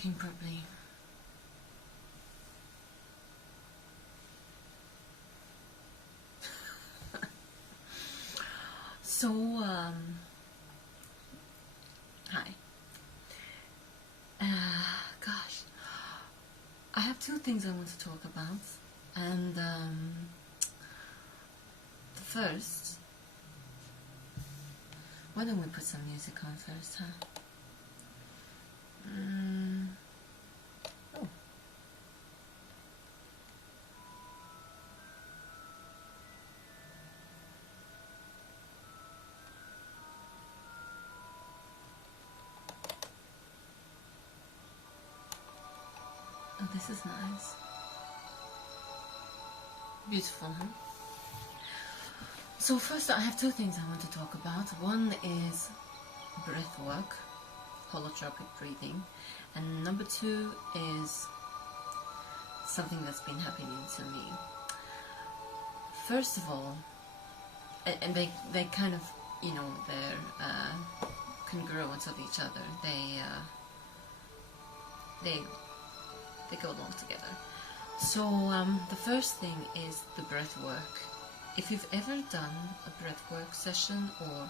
working properly. So, hi. Gosh, I have two things I want to talk about, and the first, why don't we put some music on first, huh? Oh. Oh, this is nice. Beautiful, huh? So first, I have two things I want to talk about. One is breathwork, holotropic breathing, and number two is something that's been happening to me. First of all, and they kind of, you know, they're congruent of each other. They go along together. So the first thing is the breath work. If you've ever done a breath work session, or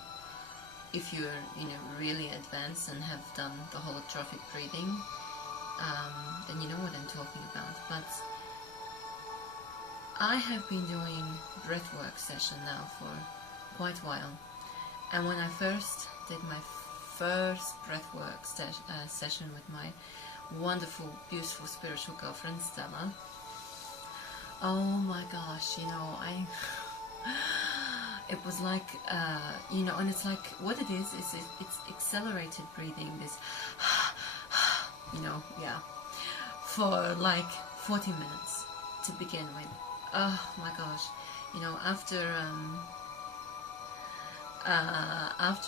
if you're, you know, really advanced and have done the holotropic breathing, then you know what I'm talking about. But I have been doing breath work session now for quite a while, and when I first did my first breath work session with my wonderful, beautiful spiritual girlfriend Stella, oh my gosh, you know, it was like, you know, and it's like, what it is it's accelerated breathing, this, you know, yeah, for like 40 minutes to begin with. Oh my gosh, you know, after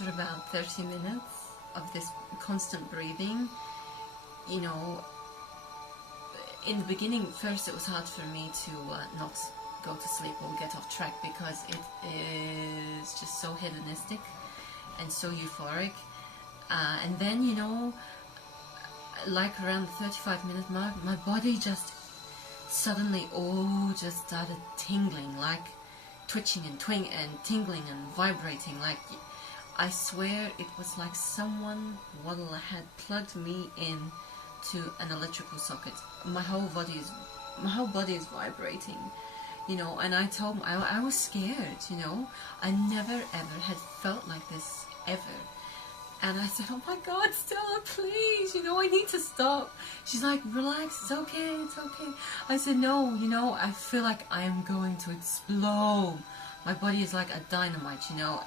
about 30 minutes of this constant breathing, you know, in the beginning, first it was hard for me to not go to sleep or get off track, because it is just so hedonistic and so euphoric, and then, you know, like around the 35-minute mark, my body just suddenly all just started tingling, like twitching and tingling and vibrating. Like, I swear it was like someone had plugged me in to an electrical socket. My whole body is vibrating, you know. And I told him, I was scared, you know. I never ever had felt like this ever. And I said, oh my God, Stella, please, you know, I need to stop. She's like, relax, it's okay, it's okay. I said, no, you know, I feel like I am going to explode. My body is like a dynamite, you know.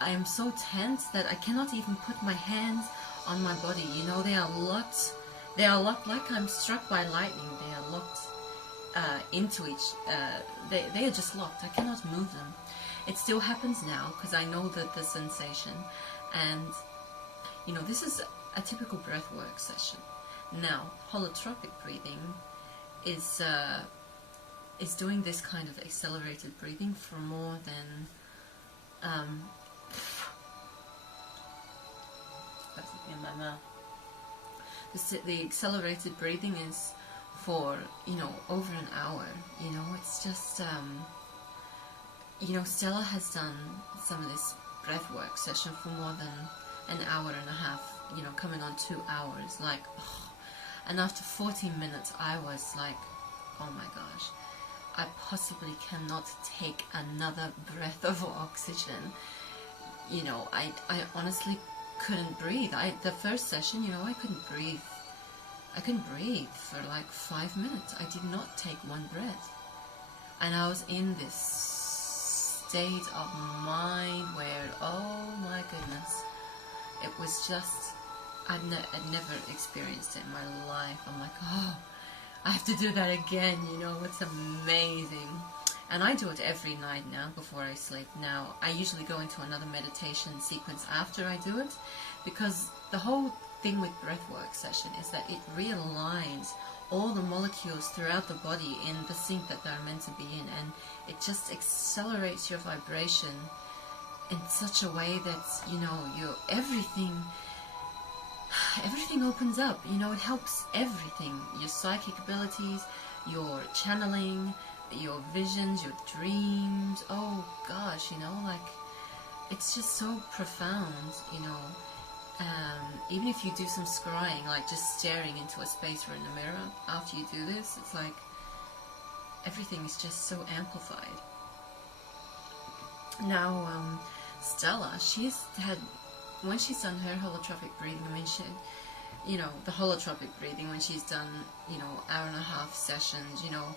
I am so tense that I cannot even put my hands on my body, you know. They are locked like I'm struck by lightning. They are locked into each, they are just locked. I cannot move them. It still happens now, because I know that the sensation. And you know, this is a typical breathwork session. Now, holotropic breathing is doing this kind of accelerated breathing for more than that's in my mouth. The accelerated breathing is for, you know, over an hour. You know, it's just you know, Stella has done some of this breathwork session for more than an hour and a half, you know, coming on 2 hours, like, oh. And after 40 minutes I was like, oh my gosh, I possibly cannot take another breath of oxygen. You know, I honestly couldn't breathe. The first session, you know, I couldn't breathe for like 5 minutes. I did not take one breath, and I was in this state of mind where, oh my goodness, it was just, I'd never experienced it in my life. I'm like, oh, I have to do that again, you know. It's amazing. And I do it every night now before I sleep. Now, I usually go into another meditation sequence after I do it, because the whole thing with breathwork session is that it realigns all the molecules throughout the body in the sync that they're meant to be in, and it just accelerates your vibration in such a way that, you know, everything everything opens up. You know, it helps everything. Your psychic abilities, your channeling, your visions, your dreams. Oh gosh, you know, like, it's just so profound, you know. Even if you do some scrying, like just staring into a space or in a mirror after you do this, it's like everything is just so amplified. Now, Stella, when she's done her holotropic breathing, I mean, you know, the holotropic breathing, when she's done, you know, 1.5-hour sessions, you know,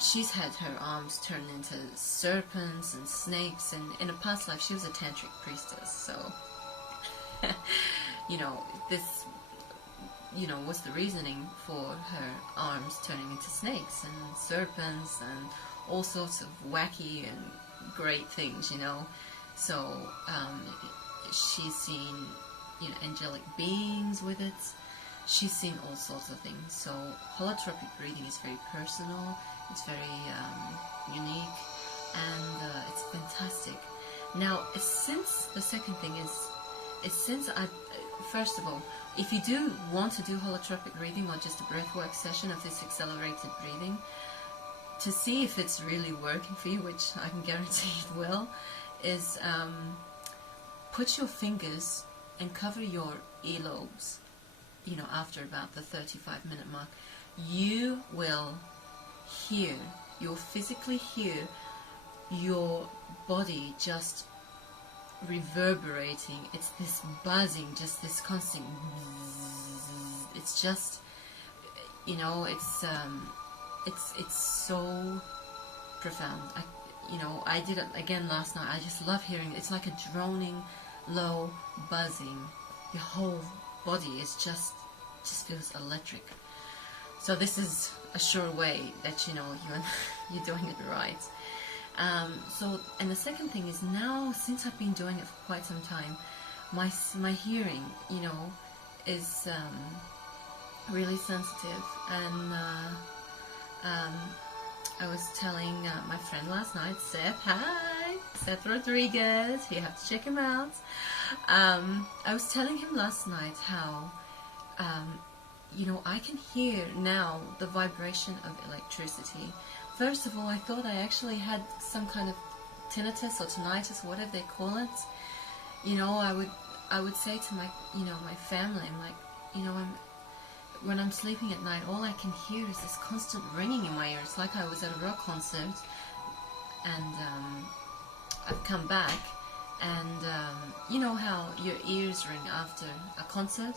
she's had her arms turned into serpents and snakes, and in a past life she was a tantric priestess, so you know, this, you know, was the reasoning for her arms turning into snakes and serpents and all sorts of wacky and great things, you know. So she's seen, you know, angelic beings with it. She's seen all sorts of things. So holotropic breathing is very personal, it's very unique, and it's fantastic. Now, since the second thing is since first of all, if you do want to do holotropic breathing or just a breathwork session of this accelerated breathing, to see if it's really working for you, which I can guarantee it will, is put your fingers and cover your earlobes, you know, after about the 35-minute mark. You will hear, you'll physically hear your body just reverberating. It's this buzzing, just this constant. It's just, you know, it's so profound. I did it again last night. I just love hearing it. It's like a droning, low buzzing. Your whole body is just feels electric. So this is a sure way that, you know, you're doing it right. So, and the second thing is, now, since I've been doing it for quite some time, my hearing, you know, is really sensitive. And I was telling my friend last night, Seth Rodriguez, you have to check him out. I was telling him last night how, you know, I can hear now the vibration of electricity. First of all, I thought I actually had some kind of tinnitus or tinnitus, whatever they call it. You know, I would say to my, you know, my family, I'm like, you know, when I'm sleeping at night, all I can hear is this constant ringing in my ear. It's like I was at a rock concert, and I've come back, and you know how your ears ring after a concert?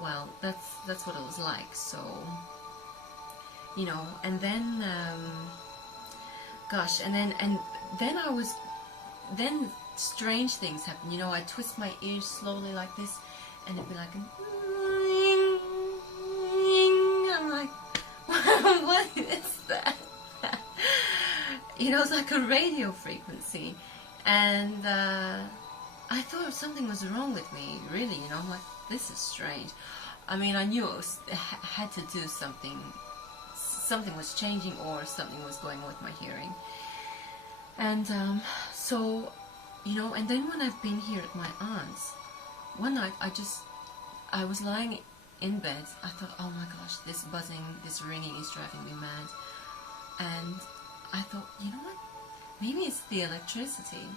Well, that's what it was like. So, you know, and then gosh, and then strange things happen. You know, I twist my ears slowly like this, and it'd be like I'm like, what is that? You know, it's like a radio frequency, and I thought something was wrong with me, really. You know, I'm like, this is strange. I mean, I knew it had to do something was changing, or something was going on with my hearing. And so, you know, and then when I've been here at my aunt's, one night I was lying in bed. I thought, oh my gosh, this buzzing, this ringing is driving me mad. And I thought, you know what, maybe it's the electricity,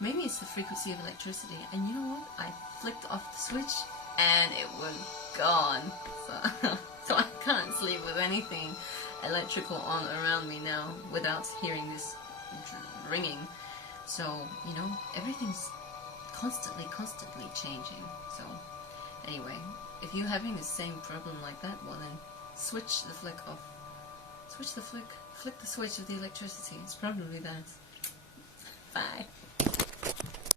maybe it's the frequency of electricity. And you know what, I flicked off the switch and it was gone. So I can't sleep with anything electrical on around me now without hearing this ringing. So, you know, everything's constantly changing. So anyway, if you're having the same problem like that, well then switch the flick off. Flick the switch of the electricity. It's probably that. Bye.